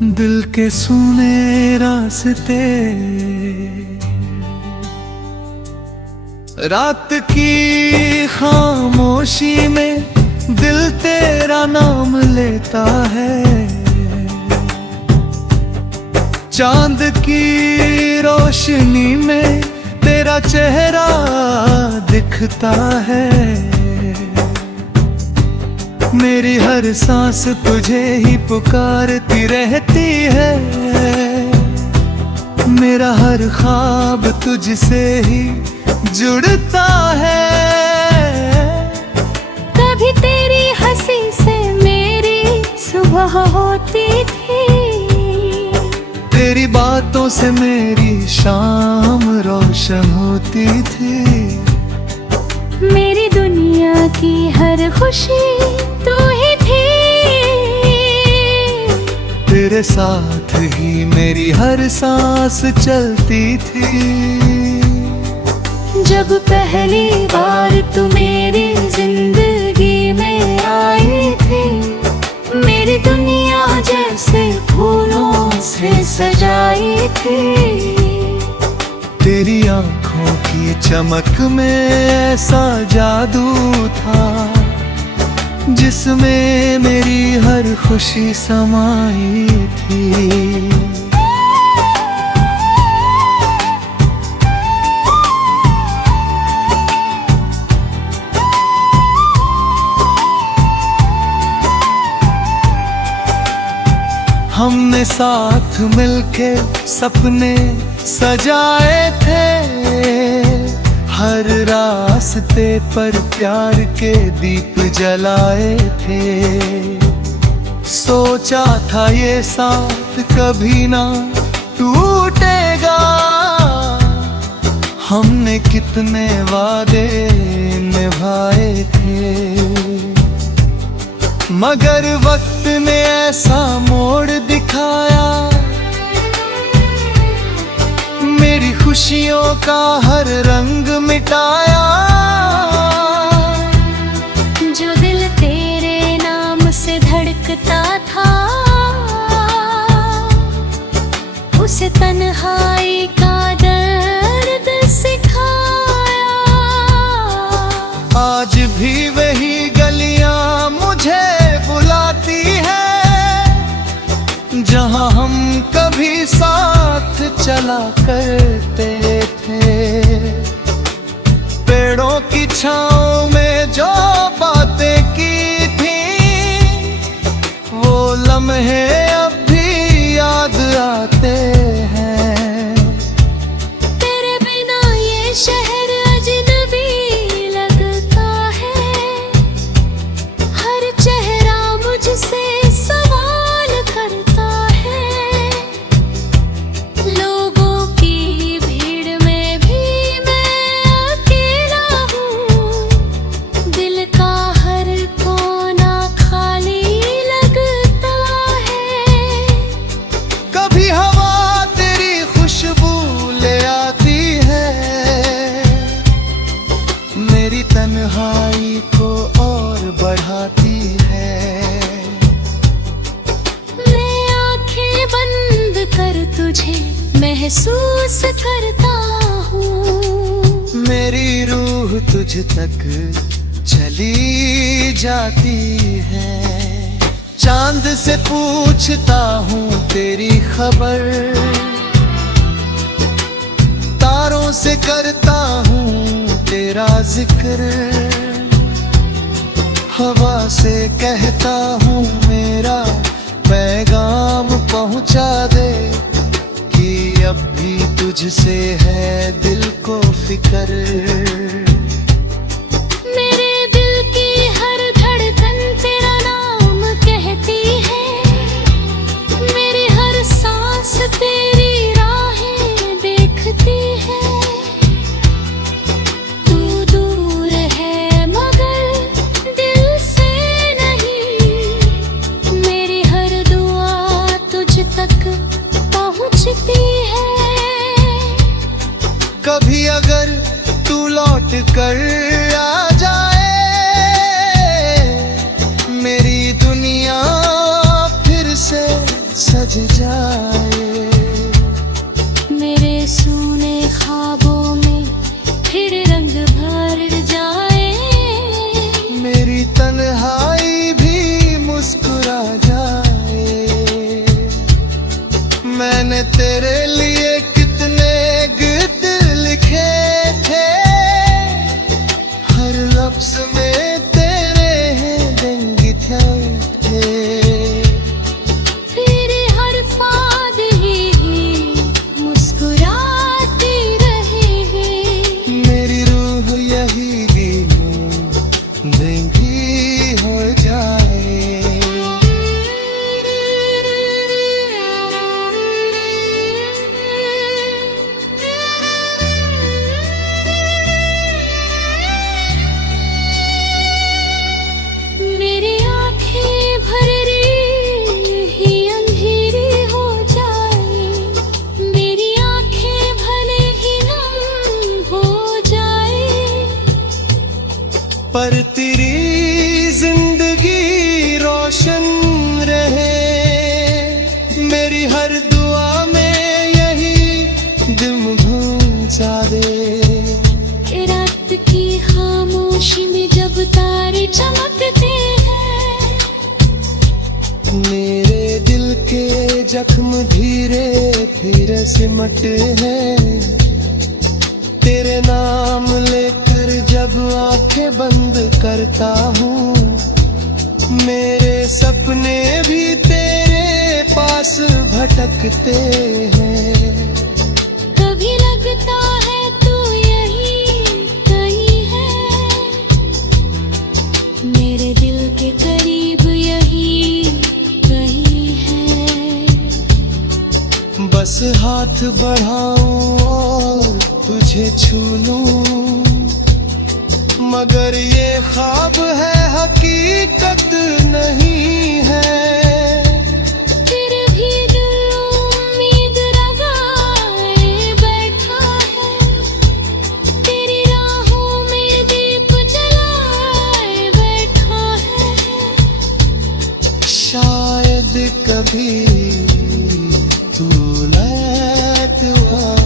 दिल के सुने रास्ते, रात की खामोशी में दिल तेरा नाम लेता है। चांद की रोशनी में तेरा चेहरा दिखता है। मेरी हर सांस तुझे ही पुकारती रहती है। मेरा हर ख्वाब तुझसे ही जुड़ता है। कभी तेरी हंसी से मेरी सुबह होती थी, तेरी बातों से मेरी शाम रोशन होती थी। मेरी दुनिया की हर खुशी तू ही थी। तेरे साथ ही मेरी हर सांस चलती थी। जब पहली बार तू मेरी जिंदगी में आई थी, मेरी दुनिया जैसे फूलों से सजाई थी। तेरी आंखों की चमक में ऐसा जादू था, जिसमें मेरी हर खुशी समाई थी। हमने साथ मिलके सपने सजाए थे। हर रास्ते पर प्यार के दीप जलाए थे। सोचा था ये साथ कभी ना टूटेगा। हमने कितने वादे निभाए थे, मगर वक्त ने ऐसा मोड़ दिखाया। मेरी खुशियों का हर रंग मिटाया। जो दिल तेरे नाम से धड़कता था, उसे तन्हाई का दर्द सिखाया। आज भी वही गलियां मुझे बुलाती है, जहां हम कभी साथ चला करते थे। पेड़ों की छांव में जो बातें की थी, वो लम्हे अब भी याद आते हैं। तेरे बिना ये शहर अजनबी लगता है। हर चेहरा मुझसे सवाल करता है। लोगों की भीड़ में भी मैं अकेला हूँ। दिल का हर कोना खाली लगता है। कभी हवा तेरी खुशबू ले आती है, मेरी तन्हाई को और बढ़ाती है। मैं आंखें बंद कर तुझे महसूस करता हूँ। मेरी रूह तुझ तक चली जाती है। चांद से पूछता हूँ तेरी खबर, तारों से करता हूँ तेरा जिक्र। हवा से कहता हूँ मेरा पैगाम पहुँचा दे, कि अब भी तुझसे है दिल को फिक्र। मेरे दिल की हर धड़कन तेरा नाम कहती है। मेरी हर सांस तेरी राहें देखती है। तू दूर है मगर दिल से नहीं। मेरी हर दुआ तुझ तक पहुँचती है। कभी अगर तू लौट कर आ जाए, मेरी दुनिया फिर से बुझ जाए। मेरे सोने ख्वाबों में फिर रंग भर जाए। मेरी तन्हाई भी मुस्कुरा जाए। मैंने तेरे लिए कितने गीत लिखे थे, हर लफ्ज में तेरे देंगे थे। तेरे हर फाद ही मुस्कुराती रहे हैं। मेरी रूह यही लीनों देंगी हो जाए। मेरी आंखें भर ही अंधेरी हो जाए। मेरी आंखें भले ही नम हो जाए। पर तेरी जिंदगी रोशन रहे। मेरी हर दुआ में यही दिल घुंचा दे। रात की खामोशी में जब तारे चमकते हैं, मेरे दिल के जख्म धीरे धीरे सिमटते हैं। तेरे नाम लेकर जब आंखें बंद करता हूँ, मेरे सपने भी तेरे पास भटकते हैं। कभी लगता है तू यही कहीं है। मेरे दिल के करीब यही कहीं है। बस हाथ बढ़ाऊं और तुझे छू लूं, मगर ये ख्वाब है हकीकत नहीं है। फिर भी दिल उम्मीद लगाए बैठा है। तेरी राहों में दीप जलाए बैठा है। शायद कभी तू लौट आए।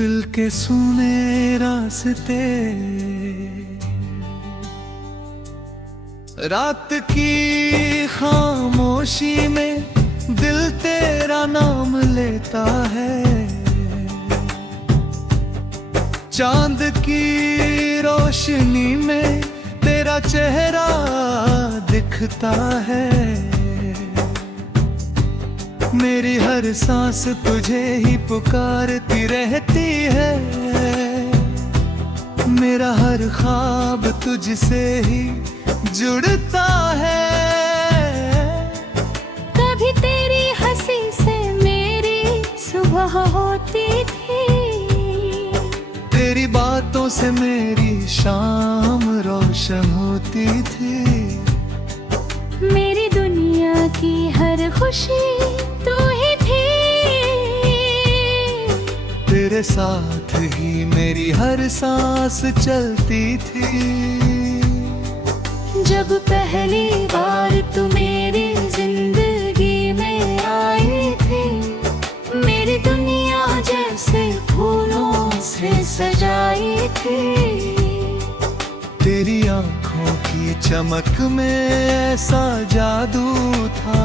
दिल के सुने रास्ते, रात की खामोशी में दिल तेरा नाम लेता है। चांद की रोशनी में तेरा चेहरा दिखता है। मेरी हर सांस तुझे ही पुकारती रहती है। मेरा हर ख्वाब तुझसे ही जुड़ता है। कभी तेरी हंसी से मेरी सुबह होती थी। तेरी बातों से मेरी शाम रोशन होती थी। मेरी दुनिया की हर खुशी तू ही थी। तेरे साथ ही मेरी हर सांस चलती थी। जब पहली बार तू मेरी जिंदगी में आई थी, मेरी दुनिया जैसे फूलों से सजाई थी। तेरी आंखों की चमक में ऐसा जादू था,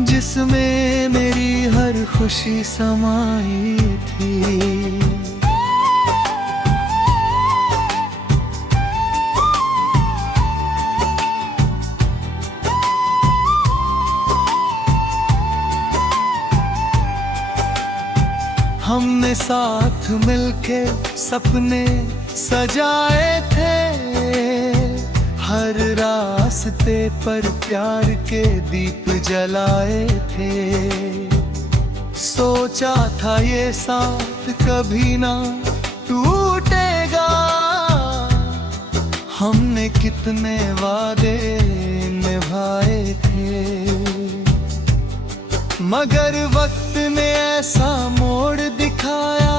जिसमें मेरी हर खुशी समाई थी। हमने साथ मिलके सपने सजाए थे। हर रास्ते पर प्यार के दीप जलाए थे। सोचा था ये साथ कभी ना टूटेगा, हमने कितने वादे निभाए थे, मगर वक्त ने ऐसा मोड़ दिखाया,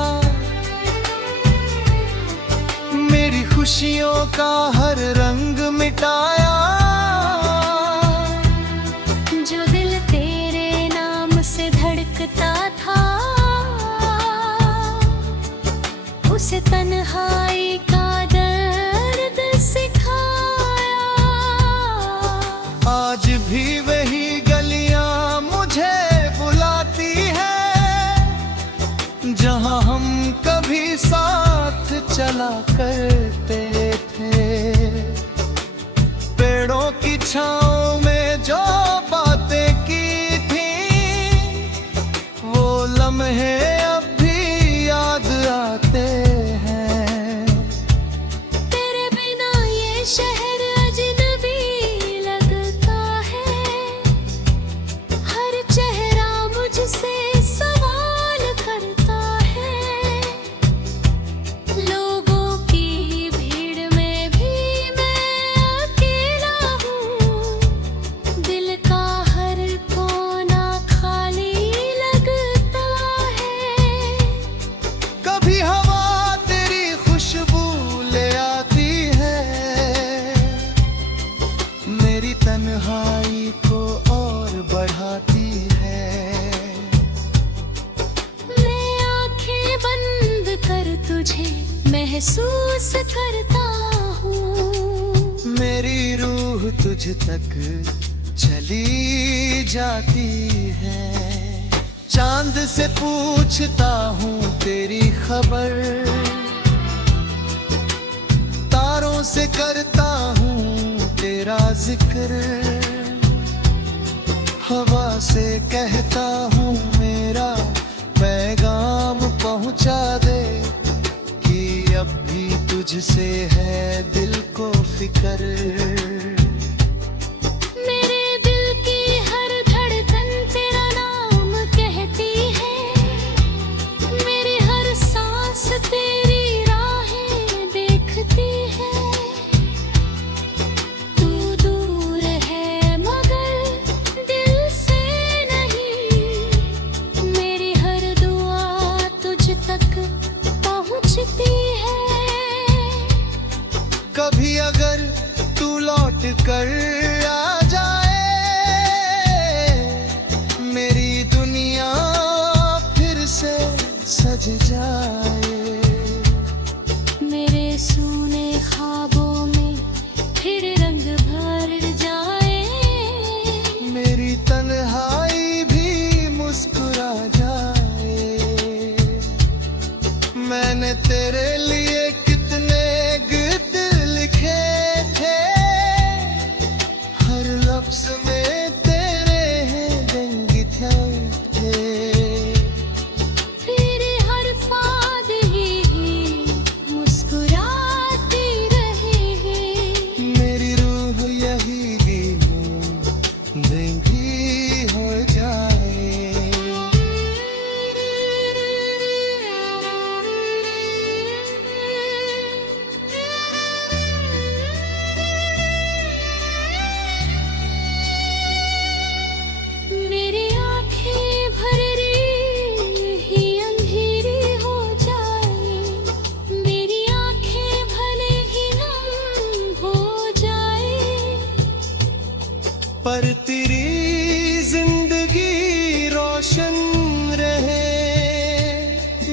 मेरी खुशियों का हर रंग मिटाया। जो दिल तेरे नाम से धड़कता था, उसे तन्हाई का दर्द सिखाया। आज भी वही गलियां मुझे बुलाती है, जहां हम कभी साथ चला करते थे। पेड़ों की छांव में जो बातें की थी, वो लम्हे अब भी याद आते हैं। तेरे बिना ये शहर अजनबी लगता है, हर चेहरा मुझसे सवाल करता है। लोगों की भीड़ में भी मैं अकेला हूँ, दिल का हर कोना खाली लगता है। कभी हवा तेरी खुशबू ले आती है, मेरी तन्हाई को और बढ़ाती है। मैं आंखें बंद कर तुझे महसूस करता हूँ, मेरी रूह तुझ तक चली जाती है। चांद से पूछता हूँ तेरी खबर, तारों से करता हूँ तेरा जिक्र, हवा से कहता हूँ मेरा पैगाम पहुँचा दे, कि अब भी तुझसे है दिल को फिक्र। मेरे दिल की हर धड़कन तेरा नाम कहती है, मेरी हर सांस तेरी राहें देखती है। तू दूर है मगर दिल से नहीं, मेरी हर दुआ तुझ तक पहुँचती है। कभी अगर तू लौट कर आ जाए, मेरी दुनिया फिर से सज जाए। मेरे सूने ख्वाबों में फिर रंग भर जाए, मेरी तन्हाई भी मुस्कुरा जाए। मैंने तेरे लिए कितने गीत लिखे थे, हर लफ्ज में तेरे हैं रंग थे। तेरे हर फाद ही मुस्कुराती रहे हैं। मेरी रूह यही गीतों देंगी हो जाए। मेरी आंखें भर ही अंधेरी हो जाए, मेरी आंखें भले ही नम हो जाए, पर तेरी जिंदगी रोशन रहे,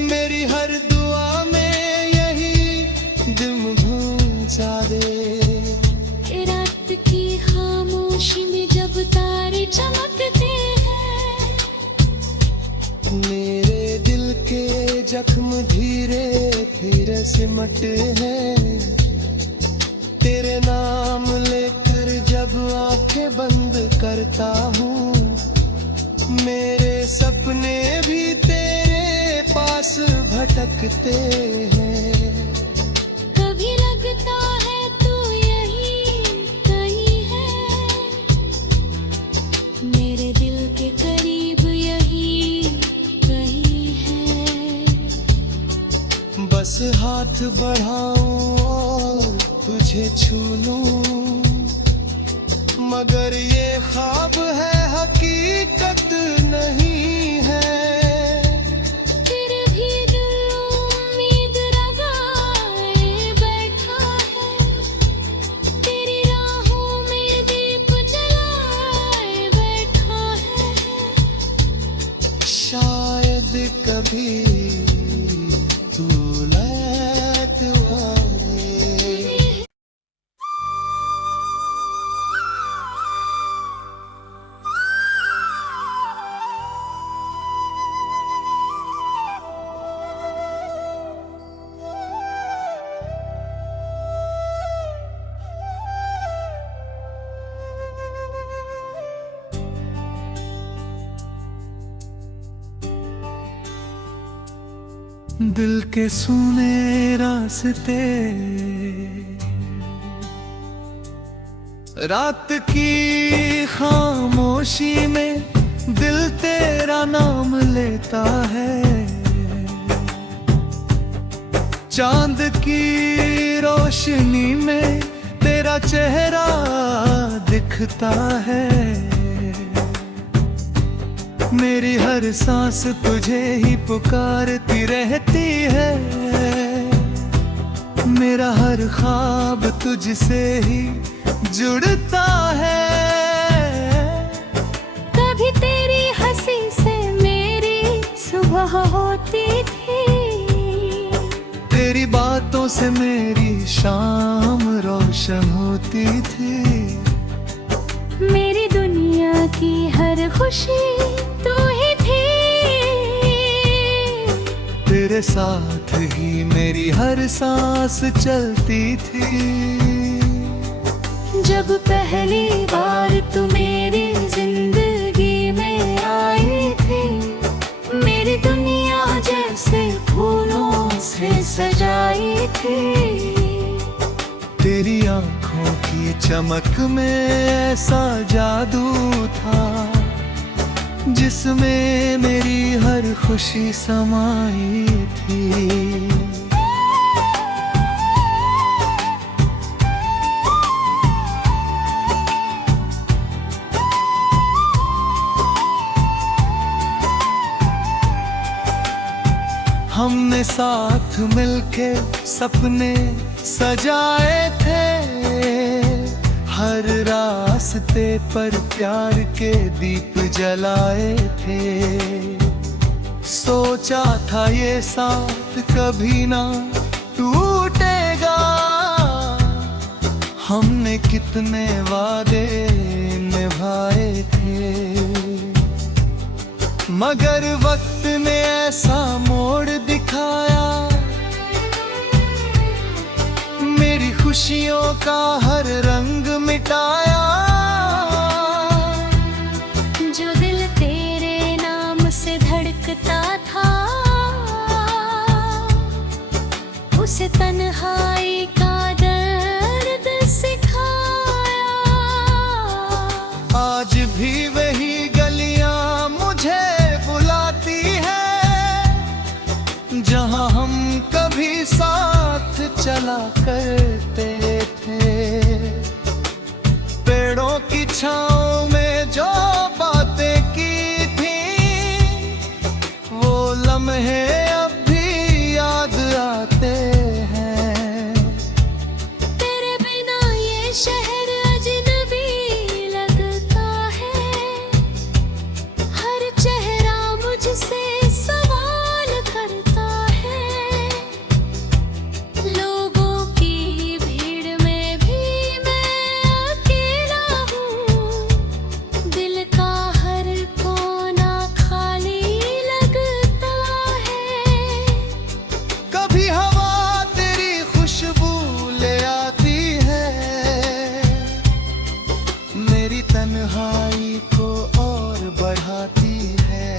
मेरी हर दुआ में यही दिल पहुंचा दे। रात की खामोशी में जब तारे चमकते हैं, मेरे दिल के जख्म धीरे धीरे सिमटते हैं। तेरे नाम लेकर जब आंखें बंद करता हूँ, मेरे सपने भी तेरे पास भटकते हैं। कभी लगता है तू यही कहीं है, मेरे दिल के करीब यही हाथ बढ़ाऊं और तुझे छू लूं, मगर ये ख्वाब है हकीकत नहीं है। फिर भी दिल उम्मीद लगाए बैठा है, तेरी राहों में दीप जलाए बैठा है। शायद कभी तू लौट आए। दिल के सुने रास्ते, रात की खामोशी में दिल तेरा नाम लेता है। चांद की रोशनी में तेरा चेहरा दिखता है। मेरी हर सांस तुझे ही पुकारती रहती है। मेरा हर ख्वाब तुझसे ही जुड़ता है। कभी तेरी हंसी से मेरी सुबह होती थी, तेरी बातों से मेरी शाम रोशन होती थी। मेरी दुनिया की हर खुशी तू ही थी, तेरे साथ ही मेरी हर सांस चलती थी। जब पहली बार तू मेरी जिंदगी में आई थी, मेरी दुनिया जैसे फूलों से सजाई थी। तेरी आंखों की चमक में ऐसा जादू था, जिसमें मेरी हर खुशी समाई थी। हमने साथ मिलके सपने सजाए थे, हर रास्ते पर प्यार के दीप जलाए थे। सोचा था ये साथ कभी ना टूटेगा, हमने कितने वादे निभाए थे। मगर वक्त ने ऐसा मोड़ दिखाया, मेरी खुशियों का हर रंग मिटाया। जो दिल तेरे नाम से धड़कता था, उसे तन्हाई का दर्द सिखाया। आज भी वही गलियां मुझे बुलाती है, जहां हम कभी साथ चला करते थे। पेड़ों की छांव में जो बातें की थी, वो लम्हे अब भी याद आते हैं। तेरे बिना ये शहर अजनबी लगता है, हर चेहरा मुझसे सवाल करता है। लोगों की भीड़ में भी मैं अकेला हूँ, दिल का हर कोना खाली लगता है। कभी हवा तेरी खुशबू ले आती है, मेरी तन्हाई को और बढ़ाती है।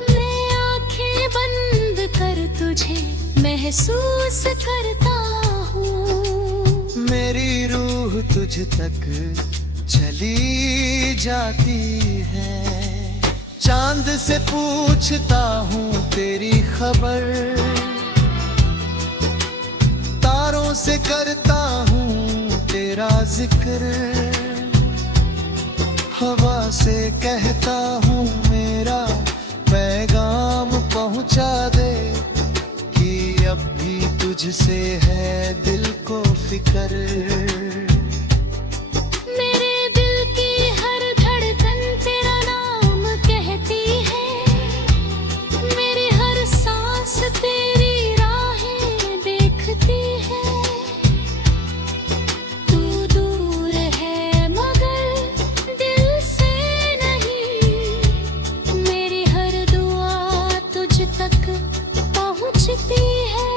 मैं आंखें बंद कर तुझे महसूस करता हूँ, मेरी रूह तुझ तक चली जाती है। चांद से पूछता हूँ तेरी खबर, लबों से करता हूँ तेरा जिक्र, हवा से कहता हूँ मेरा पैगाम पहुँचा दे कि अब भी तुझसे है दिल को फिक्र। मेरे दिल की हर धड़कन तेरा नाम कहती है, मेरी हर सांस तेरी राहें देखती है। तू दूर है मगर दिल से नहीं, मेरी हर दुआ तुझ तक पहुँचती है।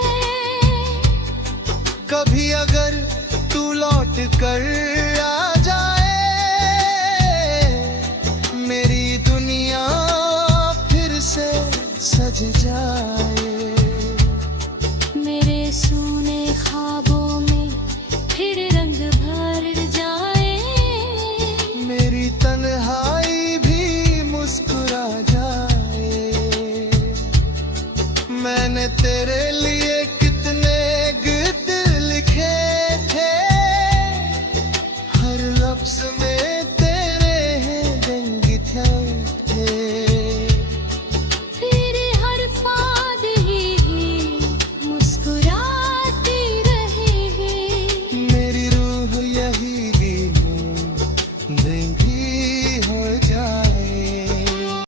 कभी अगर तू लौट कर आ जाए, मेरी दुनिया फिर से सज जाए।